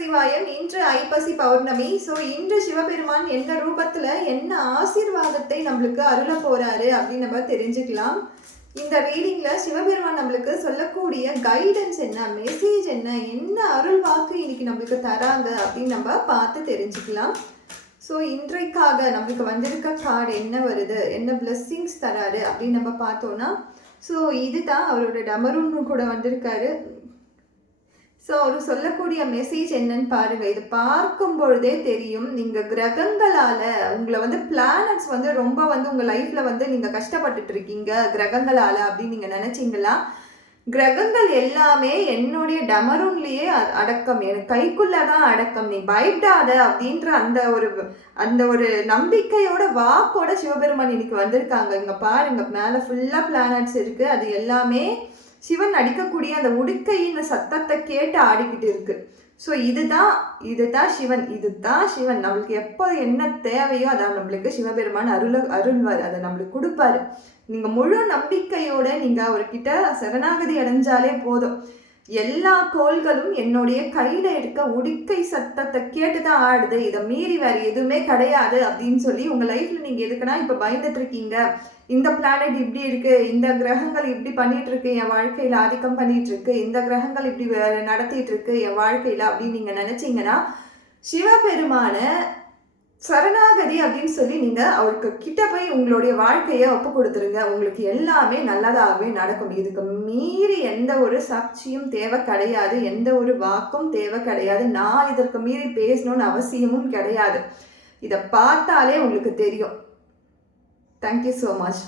சிவாயம். இன்று ஐப்பசி பௌர்ணமி. ஸோ இன்று சிவபெருமான் என்ன ரூபத்தில் என்ன ஆசீர்வாதத்தை நம்மளுக்கு அருள போறாரு அப்படின்னு நம்ம தெரிஞ்சுக்கலாம். இந்த ரீடிங்கில் சிவபெருமான் நம்மளுக்கு சொல்லக்கூடிய கைடன்ஸ் என்ன, மெசேஜ் என்ன, என்ன அருள் வாக்கு இன்னைக்கு நம்மளுக்கு தராங்க அப்படின்னு நம்ம பார்த்து தெரிஞ்சுக்கலாம். ஸோ இன்றைக்காக நம்மளுக்கு வந்திருக்க கார்டு என்ன வருது, என்ன பிளெஸ்ஸிங்ஸ் தராரு அப்படின்னு நம்ம பார்த்தோன்னா, ஸோ இதுதான் அவரோட டமருன்னு கூட வந்திருக்காரு. ஸோ அவர் சொல்லக்கூடிய மெசேஜ் என்னன்னு பாருங்க. இது பார்க்கும் பொழுதே தெரியும், நீங்கள் கிரகங்களால் உங்களை பிளானட்ஸ் ரொம்ப உங்கள் லைஃப்பில் நீங்கள் கஷ்டப்பட்டுட்டு இருக்கீங்க கிரகங்களால் அப்படின்னு நீங்கள் நினச்சிங்களா? கிரகங்கள் எல்லாமே என்னுடைய டமருன்லேயே அடக்கம், எனக்கு கைக்குள்ளே தான் அடக்கம், நீ பயப்படாத அப்படின்ற அந்த ஒரு நம்பிக்கையோட வாக்கோட சிவபெருமான் இன்னைக்கு வந்திருக்காங்க. இங்கே பாருங்க, மேலே ஃபுல்லாக பிளானட்ஸ் இருக்குது. அது எல்லாமே சிவன் அடிக்கக்கூடிய அந்த உடுக்கையின் சத்தத்தை கேட்டு ஆடிக்கிட்டு இருக்கு. ஸோ இதுதான் சிவன் நம்மளுக்கு எப்போ என்ன தேவையோ அதை நம்மளுக்கு சிவபெருமான் அருள்வார், அதை நம்மளுக்கு கொடுப்பாரு. நீங்கள் முழு நம்பிக்கையோட நீங்கள் அவர்கிட்ட சரணாகதி அடைஞ்சாலே போதும். எல்லா கோள்களும் என்னுடைய கையில் இருக்க உடுக்கை சத்தத்தை கேட்டு தான் ஆடுது, இதை மீறி வேறு எதுவுமே கிடையாது அப்படின்னு சொல்லி உங்கள் லைஃப்பில் நீங்கள் எதுக்குன்னா இப்போ பயந்துட்டு இருக்கீங்க, இந்த பிளானட் இப்படி இருக்கு, இந்த கிரகங்கள் இப்படி பண்ணிட்டு இருக்கு, என் வாழ்க்கையில் ஆதிக்கம் பண்ணிட்டு இருக்கு, இந்த கிரகங்கள் இப்படி நடத்திட்டு இருக்கு என் வாழ்க்கையில் அப்படின்னு நீங்கள் நினச்சிங்கன்னா, சிவபெருமான சரணாகதி அப்படின்னு சொல்லி நீங்கள் அவருக்கு கிட்ட போய் உங்களுடைய வாழ்க்கையை ஒப்பு கொடுத்துருங்க. உங்களுக்கு எல்லாமே நல்லதாகவே நடக்கும். இதுக்கு மீறி எந்த ஒரு சாட்சியும் தேவை கிடையாது, எந்த ஒரு வாக்கும் தேவை கிடையாது, நான் இதற்கு மீறி பேசணும்னு அவசியமும் கிடையாது. இதை பார்த்தாலே உங்களுக்கு தெரியும். Thank you so much.